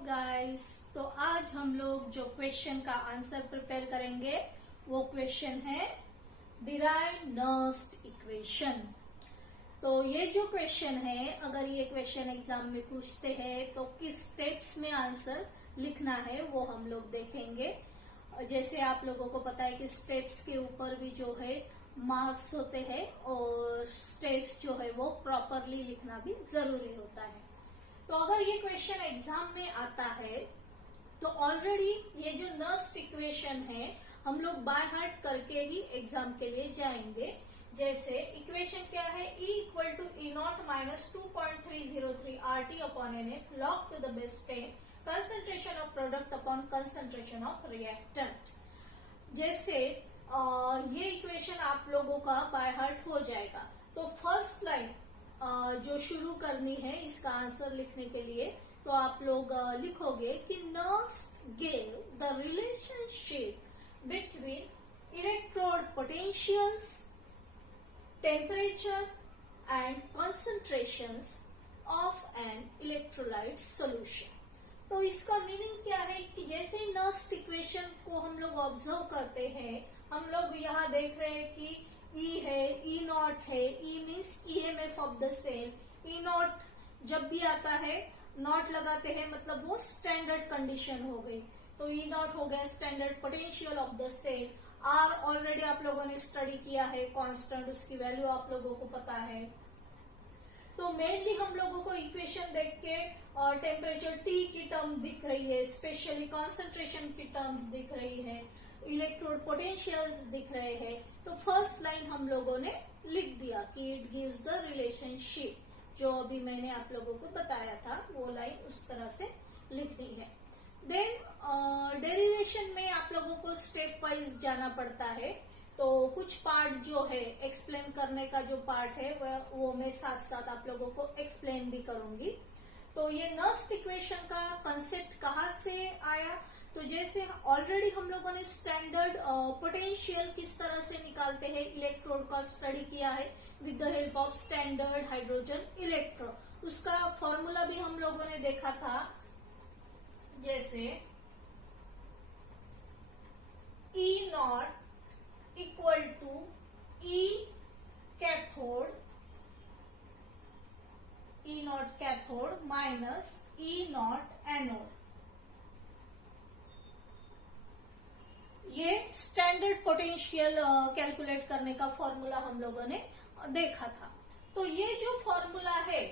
Guys, तो आज हम लोग जो क्वेश्चन का आंसर प्रिपेयर करेंगे वो क्वेश्चन है डिराइव नर्स्ड इक्वेशन। तो ये जो क्वेश्चन है, अगर ये क्वेश्चन एग्जाम में पूछते हैं तो किस स्टेप्स में आंसर लिखना है वो हम लोग देखेंगे। जैसे आप लोगों को पता है कि स्टेप्स के ऊपर भी जो है मार्क्स होते हैं और स्टेप्स जो है वो प्रॉपरली लिखना भी जरूरी होता है। तो अगर ये क्वेश्चन एग्जाम में आता है तो ऑलरेडी ये जो नर्स्ड इक्वेशन है हम लोग बाय हार्ट करके ही एग्जाम के लिए जाएंगे। जैसे इक्वेशन क्या है, E equal to E not minus 2.303 RT upon NF log to the base 10 concentration of product upon concentration of reactant. जैसे ये इक्वेशन आप लोगों का बाय हार्ट हो जाएगा। तो फर्स्ट लाइन जो शुरू करनी है इसका आंसर लिखने के लिए, तो आप लोग लिखोगे कि nursed gave the relationship between electrode potentials, temperature and concentrations of an electrolyte solution. तो इसका मीनिंग क्या है कि जैसे ही नर्स्ड इक्वेशन को हम लोग ऑब्जर्व करते हैं, हम लोग यहाँ देख रहे हैं कि E है, E नॉट है, E means EMF of the cell. E not जब भी आता है नॉट लगाते हैं मतलब वो स्टैंडर्ड कंडीशन हो गई। तो E नॉट हो गया standard potential of the cell. R already आप लोगों ने स्टडी किया है, कांस्टेंट, उसकी वैल्यू आप लोगों को पता है। तो मेनली हम लोगों को इक्वेशन देख के टेम्परेचर T की टर्म दिख रही है, स्पेशली कॉन्सेंट्रेशन की टर्म्स दिख रही है, इलेक्ट्रोड पोटेंशियल्स दिख रहे हैं। तो फर्स्ट लाइन हम लोगों ने लिख दिया कि इट गिव्स द रिलेशनशिप, जो अभी मैंने आप लोगों को बताया था वो लाइन उस तरह से लिखनी है। देन डेरिवेशन में आप लोगों को स्टेप वाइज जाना पड़ता है। तो कुछ पार्ट जो है एक्सप्लेन करने का जो पार्ट है वो मैं साथ साथ आप लोगों को एक्सप्लेन भी करूंगी। तो ये नर्स्ड इक्वेशन का कंसेप्ट कहाँ से आया, तो जैसे ऑलरेडी हम लोगों ने स्टैंडर्ड पोटेंशियल किस तरह से निकालते हैं इलेक्ट्रोड का स्टडी किया है with the help of standard hydrogen electrode. उसका फॉर्मूला भी हम लोगों ने देखा था। जैसे E not equal to E cathode, E not cathode minus E not anode. ये स्टैंडर्ड पोटेंशियल कैलकुलेट करने का फॉर्मूला हम लोगों ने देखा था। तो ये जो फॉर्मूला है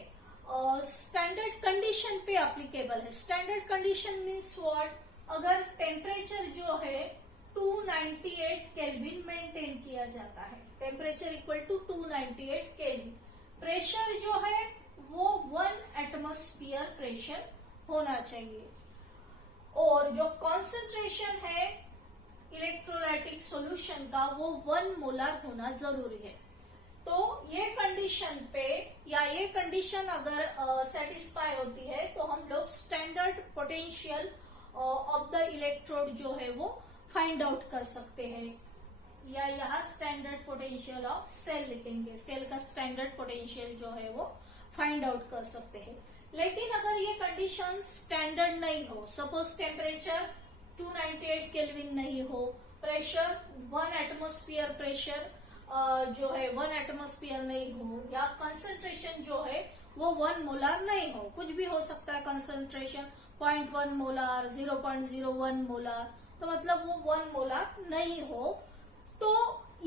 स्टैंडर्ड कंडीशन पे एप्लीकेबल है। स्टैंडर्ड कंडीशन मीन्स व्हाट, अगर टेम्परेचर जो है 298 केल्विन मेंटेन किया जाता है, temperature equal to 298 kelvin, pressure जो है वो 1 एटमॉस्फेयर प्रेशर होना चाहिए, और जो कॉन्सेंट्रेशन है इलेक्ट्रोलाइटिक सॉल्यूशन का वो 1 मोलर होना जरूरी है। तो ये कंडीशन पे या ये कंडीशन अगर सेटिस्फाई होती है तो हम लोग standard potential of the electrode जो है वो फाइंड आउट कर सकते हैं, या यहाँ स्टैंडर्ड पोटेंशियल ऑफ सेल लिखेंगे, सेल का स्टैंडर्ड पोटेंशियल जो है वो फाइंड आउट कर सकते हैं। लेकिन अगर ये कंडीशन स्टैंडर्ड नहीं हो, सपोज टेम्परेचर 298 केल्विन नहीं हो, प्रेशर 1 एटमॉस्फेयर प्रेशर जो है 1 एटमॉस्फेयर नहीं हो, या कंसंट्रेशन जो है वो 1 मोलार नहीं हो, कुछ भी हो सकता है कंसंट्रेशन 0.1 मोलार, 0.01 मोलार, तो मतलब वो 1 मोलार नहीं हो, तो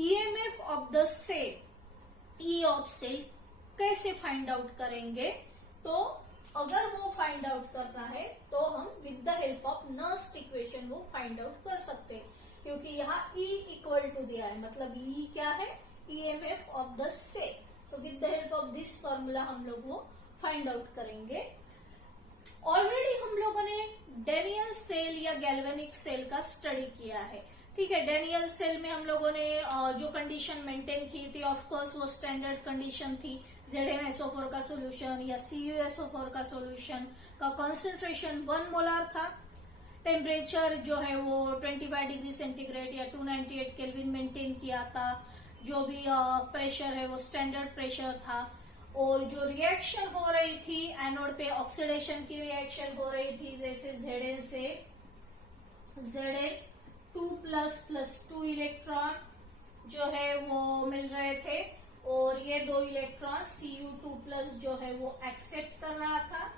EMF of the cell, E of cell कैसे फाइंड आउट करेंगे। तो अगर वो फाइंड आउट करना है तो हम with the help of nursed equation वो फाइंड आउट कर सकते हैं, क्योंकि यहाँ E इक्वल टू दिया है, मतलब E क्या है, EMF ऑफ द सेल। तो with the help of this formula हम लोग वो फाइंड आउट करेंगे। ऑलरेडी हम लोगों ने डेनियल सेल या गैल्वेनिक सेल का स्टडी किया है, ठीक है। डेनियल सेल में हम लोगों ने जो कंडीशन मेंटेन की थी, ऑफ कोर्स वो स्टैंडर्ड कंडीशन थी, ZnSO4 का सॉल्यूशन या CuSO4 का सॉल्यूशन का कंसंट्रेशन 1 मोलार था, टेम्परेचर जो है वो 25 डिग्री सेंटीग्रेड या 298 केल्विन मेंटेन किया था, जो भी प्रेशर है वो स्टैंडर्ड प्रेशर था, और जो रिएक्शन हो रही थी एनोड पे, ऑक्सीडेशन की रिएक्शन हो रही थी, जैसे Zn से Zn2++2 इलेक्ट्रॉन जो है वो मिल रहे थे, और ये 2 इलेक्ट्रॉन Cu2+ जो है वो एक्सेप्ट कर रहा था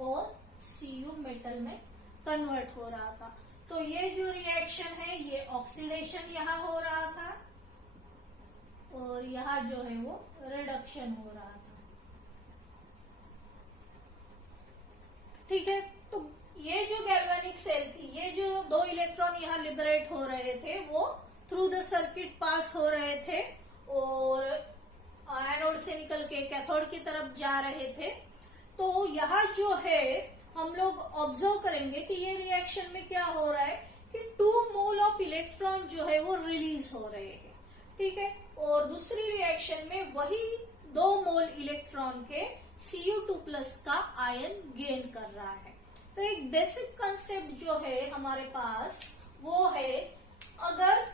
और Cu मेटल में कन्वर्ट हो रहा था। तो ये जो रिएक्शन है ये ऑक्सीडेशन यहाँ हो रहा था और यहाँ जो है वो रिडक्शन हो रहा था। ठीक है, तो ये जो गैल्वेनिक सेल थी, ये जो 2 इलेक्ट्रॉन यहाँ लिबरेट हो रहे थे वो थ्रू द सर्किट पास हो रहे थे और एनोड से निकल के कैथोड की तरफ जा रहे थे। तो यहाँ जो है हम लोग ऑब्जर्व करेंगे कि ये रिएक्शन में क्या हो रहा है कि 2 मोल ऑफ इलेक्ट्रॉन जो है वो रिलीज हो रहे हैं। ठीक है, और दूसरी रिएक्शन में वही 2 मोल इलेक्ट्रॉन के Cu2+ का आयन गेन कर रहा है। तो एक बेसिक कंसेप्ट जो है हमारे पास वो है, अगर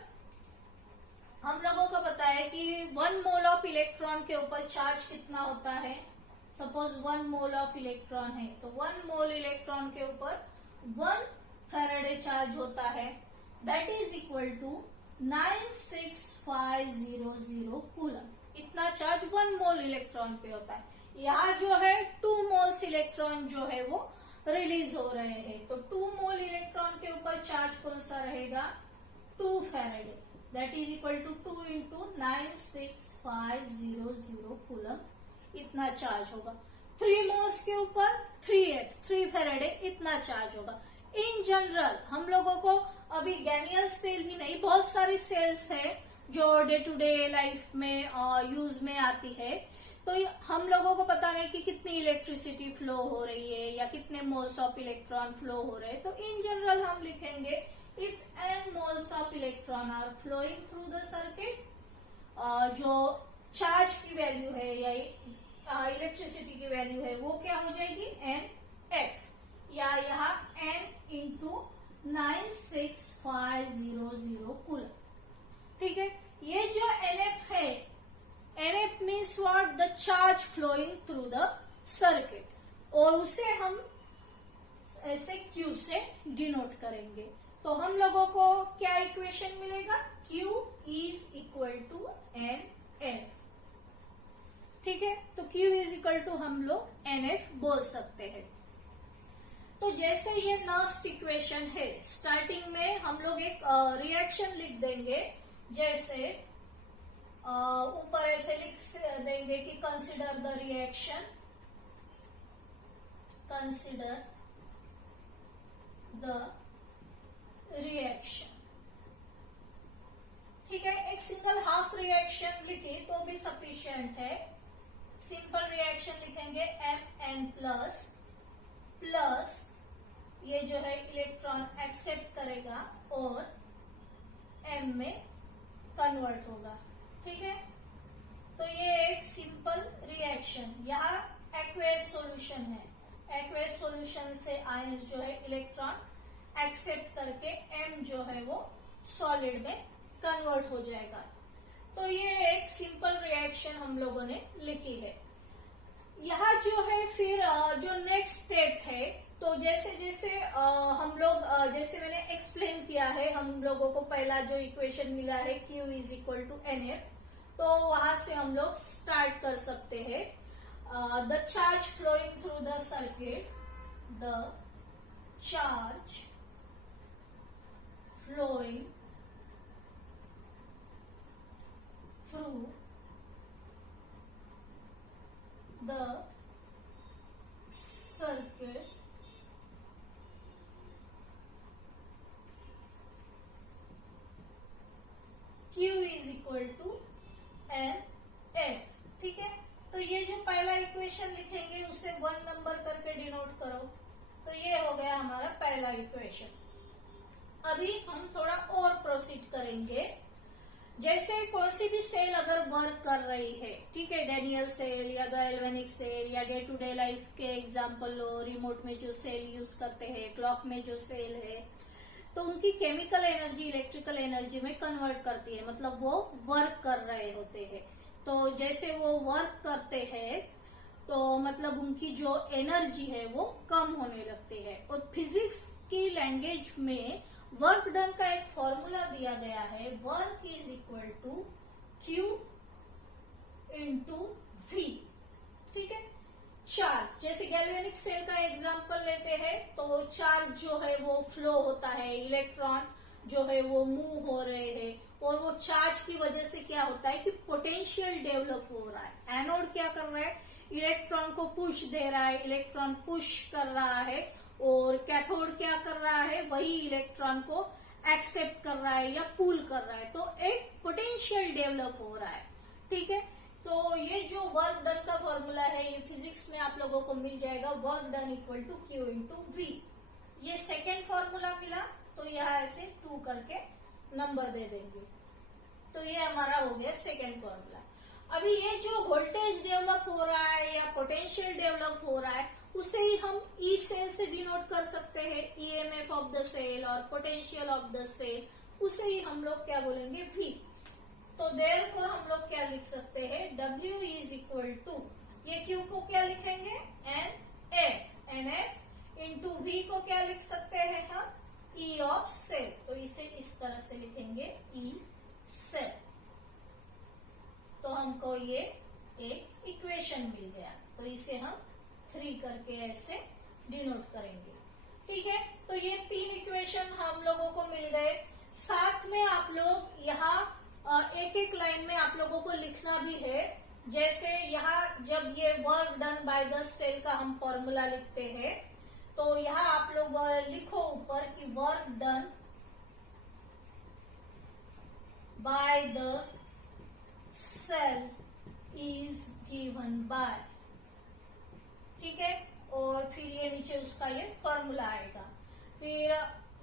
हम लोगों को पता है कि 1 मोल ऑफ इलेक्ट्रॉन के ऊपर चार्ज कितना होता है, सपोज 1 मोल ऑफ इलेक्ट्रॉन है तो 1 मोल इलेक्ट्रॉन के ऊपर 1 फैराडे चार्ज होता है, that is equal to 96500 coulomb. इतना चार्ज 1 मोल इलेक्ट्रॉन पे होता है। यहाँ जो है 2 मोल्स इलेक्ट्रॉन जो है वो रिलीज हो रहे हैं, तो 2 मोल इलेक्ट्रॉन के ऊपर चार्ज कौन सा रहेगा, 2 Faraday, that is equal to 2 into 96500 coulomb, इतना चार्ज होगा। 3 मोल्स के ऊपर 3 फैराडे, इतना चार्ज होगा। इन जनरल हम लोगों को अभी गैनियल सेल ही नहीं, बहुत सारी सेल्स है जो डे टू डे लाइफ में यूज में आती है। तो हम लोगों को पता नहीं कि कितनी इलेक्ट्रिसिटी फ्लो हो रही है या कितने मोल्स ऑफ इलेक्ट्रॉन फ्लो हो रहे हैं। तो इन जनरल हम लिखेंगे if n moles of electron are flowing through the circuit, जो चार्ज की वैल्यू है या इलेक्ट्रिसिटी की वैल्यू है वो क्या हो जाएगी, NF, या यहाँ n इंटू 96500 कूलम। ठीक है, ये जो NF है, NF means what, the charge flowing through the circuit, और उसे हम ऐसे Q से डिनोट करेंगे। तो हम लोगों को क्या इक्वेशन मिलेगा, Q is equal to NF। ठीक है, तो Q इज इक्वल टू हम लोग NF बोल सकते हैं। तो जैसे ये नेक्स्ट इक्वेशन है, स्टार्टिंग में हम लोग एक रिएक्शन लिख देंगे, जैसे ऊपर ऐसे लिख देंगे कि consider the reaction, consider the reaction. ठीक है, एक सिंगल हाफ रिएक्शन लिखी तो भी सफिशिएंट है। सिंपल रिएक्शन लिखेंगे Mn प्लस ये जो है इलेक्ट्रॉन एक्सेप्ट करेगा और M में कन्वर्ट होगा। ठीक है, तो ये एक सिंपल रिएक्शन। यहाँ एक्वेस सॉल्यूशन है, एक्वेस सॉल्यूशन से आयंस जो है इलेक्ट्रॉन एक्सेप्ट करके M जो है वो सॉलिड में कन्वर्ट हो जाएगा। तो ये एक सिंपल रिएक्शन हम लोगों ने लिखी है। यहाँ जो है फिर जो नेक्स्ट स्टेप है, तो जैसे जैसे हम लोग जैसे मैंने एक्सप्लेन किया है, हम लोगों को पहला जो इक्वेशन मिला है Q is equal to NF, तो वहां से हम लोग स्टार्ट कर सकते हैं। The charge flowing through the circuit, the charge flowing through the circuit Q is equal to NF। ठीक है, तो ये जो पहला इक्वेशन लिखेंगे उसे 1 नंबर करके डिनोट करो, तो ये हो गया हमारा पहला इक्वेशन। अभी हम थोड़ा और प्रोसीड करेंगे। जैसे कोई सी भी सेल अगर वर्क कर रही है, ठीक है, डेनियल सेल या गैल्वेनिक सेल या डे टू डे लाइफ के एग्जांपल लो, रिमोट में जो सेल यूज करते हैं, क्लॉक में जो सेल है, तो उनकी केमिकल एनर्जी इलेक्ट्रिकल एनर्जी में कन्वर्ट करती है, मतलब वो वर्क कर रहे होते हैं। तो जैसे वो वर्क करते हैं तो मतलब उनकी जो एनर्जी है वो कम होने लगती है। और फिजिक्स की लैंग्वेज में वर्क डन का एक फॉर्मूला दिया गया है, work is equal to Q into V. ठीक है, चार्ज, जैसे गैल्वेनिक सेल का एग्जांपल लेते हैं तो चार्ज जो है वो फ्लो होता है, इलेक्ट्रॉन जो है वो मूव हो रहे हैं, और वो चार्ज की वजह से क्या होता है कि पोटेंशियल डेवलप हो रहा है। एनोड क्या कर रहा है, इलेक्ट्रॉन को पुश दे रहा है, इलेक्ट्रॉन पुश कर रहा है, और कैथोड क्या कर रहा है, वही इलेक्ट्रॉन को एक्सेप्ट कर रहा है या पुल कर रहा है, तो एक पोटेंशियल डेवलप हो रहा है। ठीक है, तो ये जो वर्क डन का फॉर्मूला है ये फिजिक्स में आप लोगों को मिल जाएगा, work done equal to Q into V. ये सेकेंड फॉर्मूला मिला तो यहाँ ऐसे 2 करके नंबर दे देंगे, तो ये हमारा हो गया सेकेंड फॉर्मूला। अभी ये जो वोल्टेज डेवलप हो रहा है या पोटेंशियल डेवलप हो रहा है उसे ही हम ई सेल से डिनोट कर सकते हैं, ईएमएफ ऑफ द सेल और पोटेंशियल ऑफ द सेल, उसे ही हम लोग क्या बोलेंगे, वी। तो देयरफॉर हम लोग क्या लिख सकते हैं, W इज इक्वल टू, ये Q को क्या लिखेंगे, एन एफ इंटू वी को क्या लिख सकते हैं हम, ई ऑफ सेल, तो इसे इस तरह से लिखेंगे ई सेल। तो हमको ये एक इक्वेशन मिल गया, तो इसे हम 3 करके ऐसे डिनोट करेंगे। ठीक है, तो ये 3 इक्वेशन हम लोगों को मिल गए। साथ में आप लोग यहाँ एक एक लाइन में आप लोगों को लिखना भी है, जैसे यहाँ जब ये work done by the cell का हम फॉर्मूला लिखते हैं तो यहाँ आप लोग लिखो ऊपर कि work done by the cell is given by. ठीक है, और फिर ये नीचे उसका ये फॉर्मूला आएगा। फिर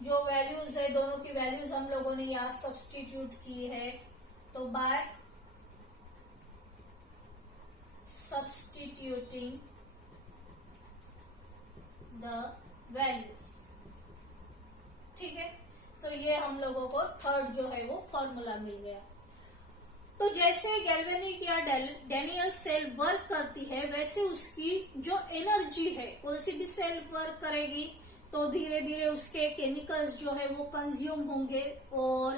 जो वैल्यूज है दोनों की वैल्यूज हम लोगों ने यहाँ सब्स्टिट्यूट की है, तो बाय सब्स्टिट्यूटिंग द वैल्यूज। ठीक है, तो ये हम लोगों को थर्ड जो है वो फॉर्मूला मिल गया। तो जैसे गैल्वेनिक या डैनियल सेल वर्क करती है वैसे उसकी जो एनर्जी है, कौन सी भी सेल वर्क करेगी तो धीरे धीरे उसके केमिकल्स जो है वो कंज्यूम होंगे, और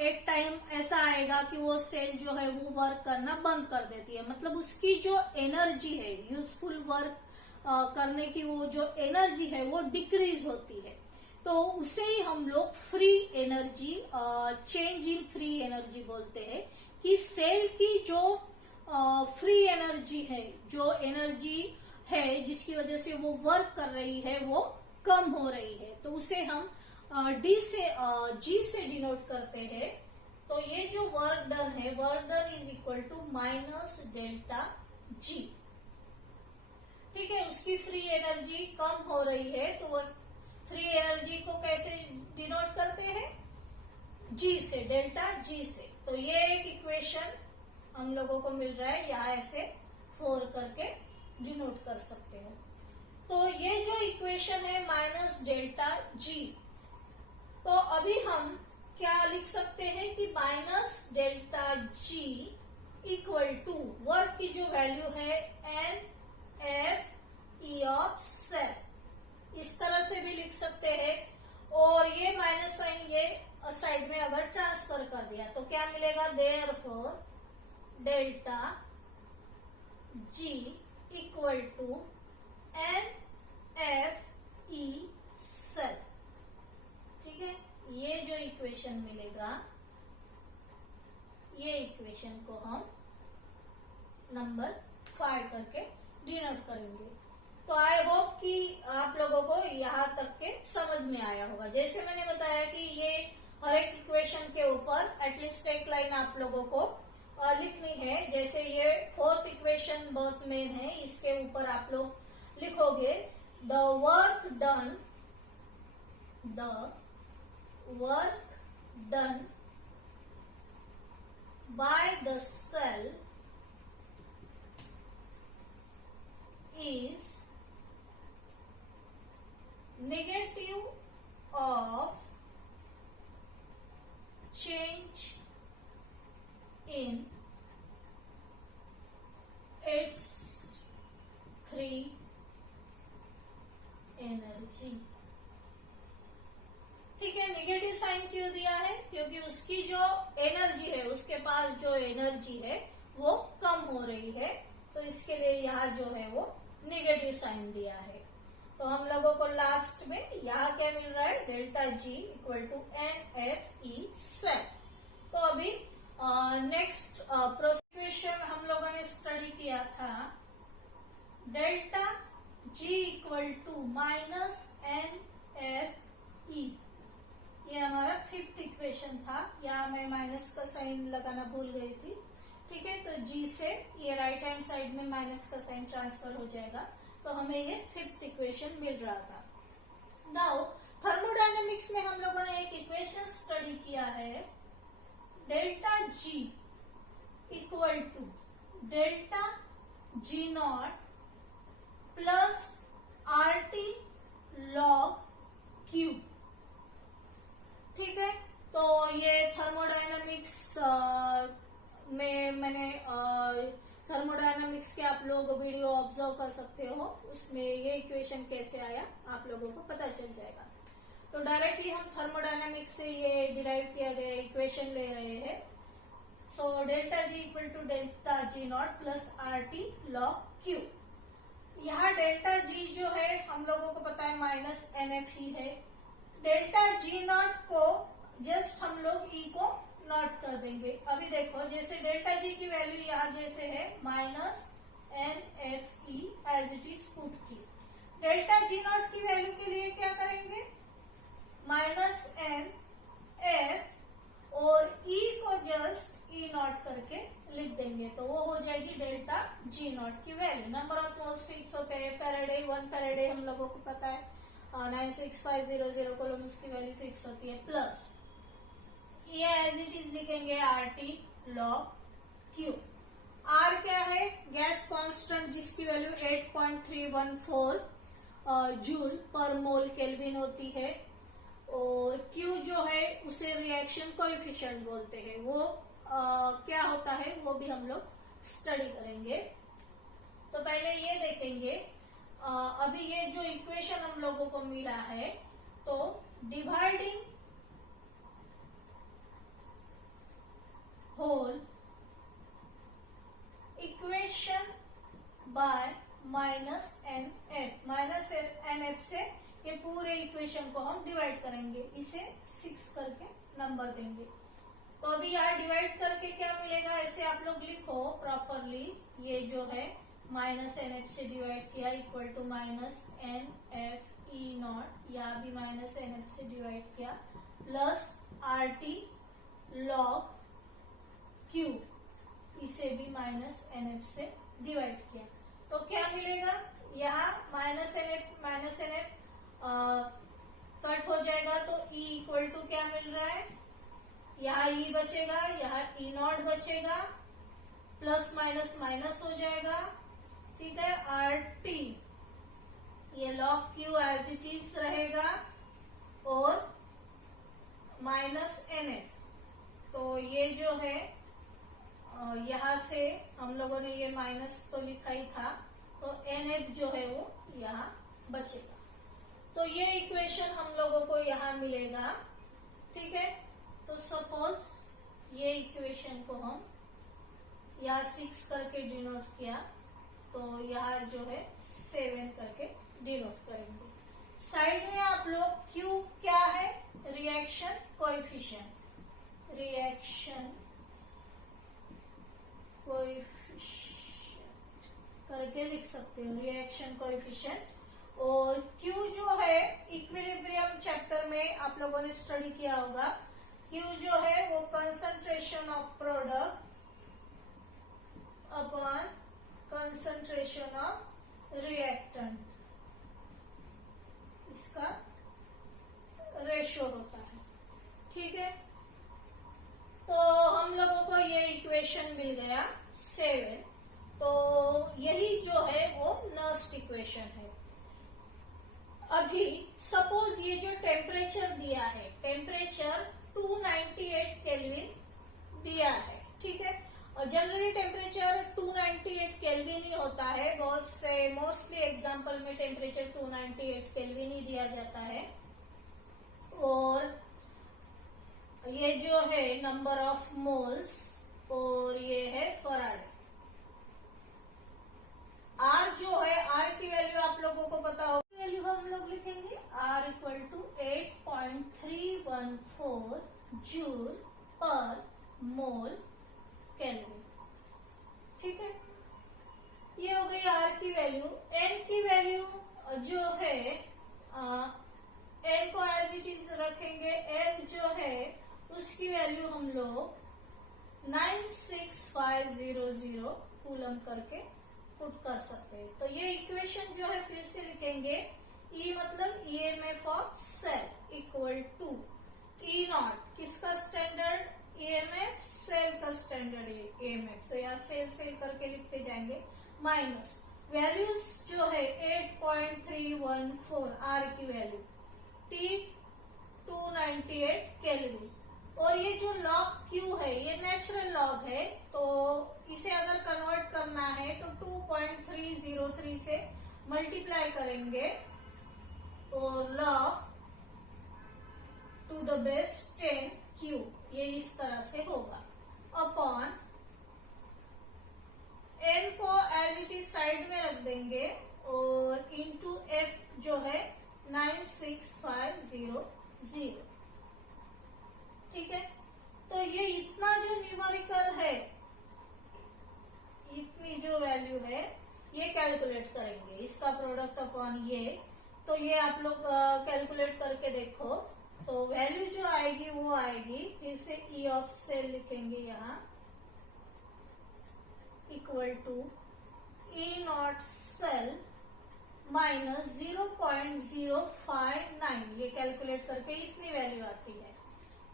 एक टाइम ऐसा आएगा कि वो सेल जो है वो वर्क करना बंद कर देती है, मतलब उसकी जो एनर्जी है, यूजफुल वर्क करने की वो जो एनर्जी है वो डिक्रीज होती है। तो उसे ही हम लोग free energy, change in free energy बोलते हैं, कि सेल की जो फ्री एनर्जी है, जो एनर्जी है जिसकी वजह से वो वर्क कर रही है वो कम हो रही है, तो उसे हम डी से जी से डिनोट करते हैं। तो ये जो वर्क डन है, work done is equal to minus delta G. ठीक है, उसकी फ्री एनर्जी कम हो रही है तो वो फ्री एनर्जी को कैसे डिनोट करते हैं, जी से, डेल्टा जी से। तो ये एक इक्वेशन हम लोगों को मिल रहा है, यहाँ ऐसे 4 करके डिनोट कर सकते हो। तो ये जो इक्वेशन है माइनस डेल्टा जी, तो अभी हम क्या लिख सकते हैं कि minus delta G equal to work की जो वैल्यू है N F E of cell, इस तरह से भी लिख सकते हैं। और ये माइनस साइन ये साइड में अगर ट्रांसफर कर दिया तो क्या मिलेगा, therefore delta G equal to N F E cell. ठीक है, ये जो इक्वेशन मिलेगा, ये इक्वेशन को हम नंबर 5 करके डिनोट करेंगे। तो आई होप कि आप लोगों को यहाँ तक के समझ में आया होगा। जैसे मैंने बताया कि ये हर एक इक्वेशन के ऊपर एटलीस्ट एक लाइन आप लोगों को लिखनी है। जैसे ये 4th इक्वेशन बहुत मेन है, इसके ऊपर आप लोग लिखोगे the work done by the cell is negative of change in its जी। ठीक है, निगेटिव साइन क्यों दिया है? क्योंकि उसकी जो एनर्जी है, उसके पास जो एनर्जी है वो कम हो रही है, तो इसके लिए यहाँ जो है वो निगेटिव साइन दिया है। तो हम लोगों को लास्ट में यहाँ क्या मिल रहा है? Delta G equal to NFE cell. तो अभी नेक्स्ट प्रोसिक्वेशन हम लोगों ने स्टडी किया था, delta G equal to minus NFE। ये हमारा फिफ्थ इक्वेशन था। यहाँ मैं माइनस का साइन लगाना भूल गई थी। ठीक है, तो जी से ये राइट हैंड साइड में माइनस का साइन ट्रांसफर हो जाएगा, तो हमें ये फिफ्थ इक्वेशन मिल रहा था। नाउ थर्मोडायनेमिक्स में हम लोगों ने एक इक्वेशन स्टडी किया है, delta G equal to delta G not plus RT log Q। ठीक है, तो ये थर्मोडायनामिक्स में मैंने थर्मोडायनामिक्स के आप लोग वीडियो ऑब्जर्व कर सकते हो, उसमें ये इक्वेशन कैसे आया आप लोगों को पता चल जाएगा। तो डायरेक्टली हम थर्मोडायनामिक्स से ये डिराइव किया गया इक्वेशन ले रहे हैं। So delta G equal to delta G not plus RT log Q। यहाँ डेल्टा जी जो है हम लोगों को पता है माइनस NF ही है। डेल्टा जी नॉट को जस्ट हम लोग E को नॉट कर देंगे। अभी देखो, जैसे डेल्टा जी की वैल्यू यहाँ जैसे है minus NFE as it is put की, डेल्टा जी नॉट की वैल्यू के लिए क्या करेंगे? माइनस NF और E को जस्ट E नॉट करके लिख देंगे, तो वो हो जाएगी डेल्टा जी नॉट की value. Number of moles fix होते हैं, फेरेडे 1 फेरेडे हम लोगों को पता है 96500 कोलोम्स की वैल्यू फिक्स होती है, प्लस ये एज इट इज लिखेंगे RT log Q। R क्या है? गैस कांस्टेंट, जिसकी वैल्यू 8.314 जूल पर मोल केल्विन होती है, और Q जो है उसे रिएक्शन कोएफिशिएंट बोलते हैं। वो क्या होता है वो भी हम लोग स्टडी करेंगे। तो पहले ये देखेंगे, अभी ये जो इक्वेशन हम लोगों को मिला है, तो dividing whole equation by minus NF। Minus NF से ये पूरे इक्वेशन को हम डिवाइड करेंगे, इसे 6 करके नंबर देंगे। तो अभी यहाँ डिवाइड करके क्या मिलेगा, ऐसे आप लोग लिखो प्रॉपरली। ये जो है माइनस NF से डिवाइड किया equal to minus NFE not, यहाँ भी माइनस NF से डिवाइड किया, प्लस RT log Q, इसे भी माइनस NF से डिवाइड किया, तो क्या मिलेगा? यहाँ माइनस NF कट हो जाएगा, तो E इक्वल टू क्या मिल रहा है? यहाँ E बचेगा, यहाँ E नॉट बचेगा, प्लस माइनस माइनस हो जाएगा। ठीक है, RT ये log Q as it is रहेगा, और माइनस NF। तो ये जो है यहाँ से हम लोगों ने ये माइनस तो लिखा ही था, तो NF जो है वो यहाँ बचेगा। तो ये इक्वेशन हम लोगों को यहाँ मिलेगा। ठीक है, तो सपोज ये इक्वेशन को हम यहाँ 6 करके डिनोट किया, तो यहाँ जो है 7 करके डिनोट करेंगे। साइड में आप लोग Q क्या है? Reaction coefficient. रिएक्शन कोएफिशिएंट करके लिख सकते हो, रिएक्शन कोएफिशिएंट। और Q जो है इक्विलिब्रियम चैप्टर में आप लोगों ने स्टडी किया होगा। Q जो है वो concentration of product upon concentration of reactant, इसका रेशो होता है। ठीक है, तो हम लोगों को ये इक्वेशन मिल गया 7। तो यही जो है वो नर्स्ट इक्वेशन है। अभी सपोज ये जो टेम्परेचर दिया है, टेम्परेचर 298 केल्विन दिया है। ठीक है, और जनरली टेम्परेचर 298 केल्विन ही होता है। बहुत से मोस्टली एग्जांपल में टेम्परेचर 298 केल्विन ही दिया किया जाता है। और ये जो है नंबर ऑफ मोल्स, और ये है फराडे। आर जो है, आर की वैल्यू आप लोगों को पता होगी, वैल्यू हम लोग लिखेंगे आर इक्वल टू 8.314 जूल पर मोल केल्विन। ठीक है, ये हो गई आर की वैल्यू। एन की वैल्यू जो है, एन को एज इट इज रखेंगे। एफ जो है उसकी वैल्यू हम लोग 96500 कूलम करके पुट कर सकते हैं। तो ये इक्वेशन जो है फिर से लिखेंगे, ई मतलब EMF of cell equal to E not, किसका स्टैंडर्ड ईएमएफ, सेल का स्टैंडर्ड ईएमएफ, तो यहाँ सेल सेल करके लिखते जाएंगे, माइनस वैल्यूज जो है 8.314 आर की वैल्यू, टी 298 केल्विन। और ये जो लॉग क्यू है ये नेचुरल लॉग है, तो इसे अगर कन्वर्ट करना है तो 2.303 से मल्टीप्लाई करेंगे और log to the base 10 Q, ये इस तरह से होगा, अपॉन एन को एज इट इज साइड में रख देंगे और इंटू एफ जो है 96500। ठीक है, तो ये इतना जो न्यूमेरिकल है, इतनी जो वैल्यू है ये कैलकुलेट करेंगे, इसका प्रोडक्ट अपॉन ये। तो ये आप लोग कैलकुलेट करके देखो, तो वैल्यू जो आएगी वो आएगी, फिर से ई ऑफ सेल लिखेंगे यहाँ, equal to E not cell minus 0.059, ये कैलकुलेट करके इतनी वैल्यू आती है।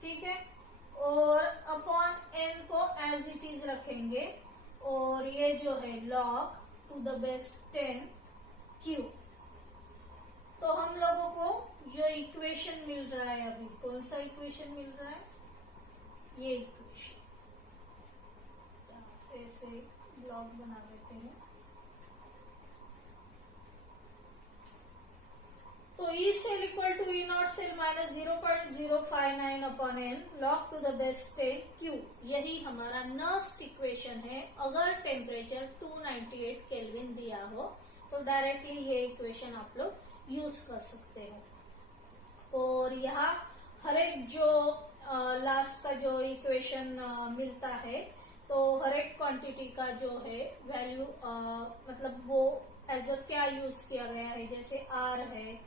ठीक है, और अपॉन एन को एज इट इज रखेंगे और ये जो है log to the base 10 Q. तो हम लोगों को जो इक्वेशन मिल रहा है, अभी कौन सा इक्वेशन मिल रहा है, ये इक्वेशन, से ब्लॉक बना देते हैं। तो E cell equal to E not cell minus 0.059 upon N log to the base 10 Q, यही हमारा नर्स्ट इक्वेशन है। अगर टेम्परेचर 298 केल्विन दिया हो तो डायरेक्टली ये इक्वेशन आप लोग यूज कर सकते हो। और यहाँ हर एक जो लास्ट का जो इक्वेशन मिलता है, तो हर एक क्वांटिटी का जो है वैल्यू मतलब वो एज अ क्या यूज किया गया है, जैसे आर है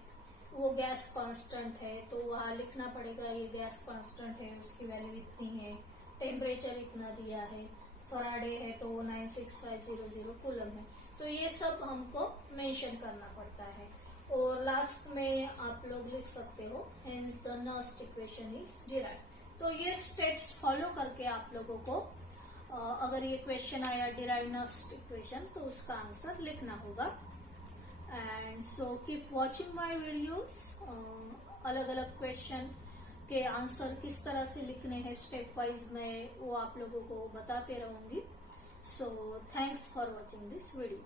वो गैस कांस्टेंट है, तो वहां लिखना पड़ेगा ये गैस कांस्टेंट है, उसकी वैल्यू इतनी है, टेम्परेचर इतना दिया है, फराडे है तो वो 96500 कूलम है, तो ये सब हमको मेंशन करना पड़ता है। और लास्ट में आप लोग लिख सकते हो hence the Nernst equation is derived. तो ये स्टेप्स फॉलो करके आप लोगों को अगर ये क्वेश्चन आया डिराइव नर्स्ट इक्वेशन, तो उसका आंसर लिखना होगा। And so keep watching my videos. अलग अलग क्वेश्चन के आंसर किस तरह से लिखने हैं स्टेप वाइज मैं वो आप लोगों को बताते रहूंगी। So thanks for watching this video.